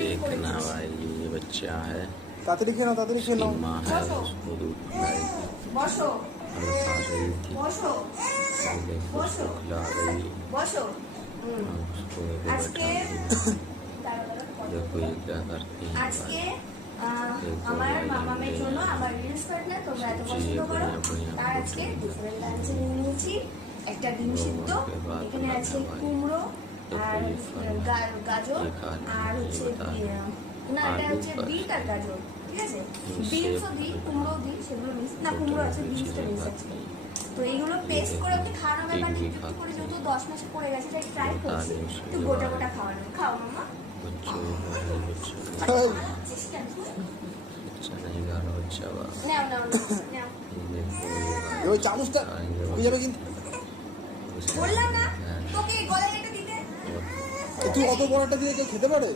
देखना भाई ये बच्चा है, तातरी खेलो उसकी माँ है, उसको दूध पिलाएगी বসো और खा रही थी। বসো और देखो उसको खिला रही है বসো और उसको लेके আজকে बैठा दी। देखो ये क्या करती है আজকে भाई। আমার মামামের জন্য আমার রিলস পার্টনার তোমরা এত পছন্দ করো তার আজকে দুপুরের লাঞ্চে নিয়েছি একটা ডিম সিদ্ধ, এখানে আছে কুমড়ো আর গাজর আর হচ্ছে না এটা হচ্ছে বিট আর গাজর, ঠিক আছে? বিনসও দিই, কুমড়ো দিই, সেগুলো মিক্স না, কুমড়ো আছে, বিনসটা মিক্স আছে। তো এইগুলো পেস্ট করে ওকে খাওয়ানো ব্যাপারটা একটু করে, যেহেতু 10 মাসে পড়ে গেছে তাই ট্রাই করছি একটু গোটা গোটা খাওয়ানো। খাও মামা। बच्चों अच्छा नहीं गा रहा बच्चा নাও নাও নাও নাও। ওই চামচটা হয়ে যাবে কিন্তু। বললাম না তোকে গলায় এটা দিতে। তুই অত বড়টা দিয়ে কেউ খেতে পারে?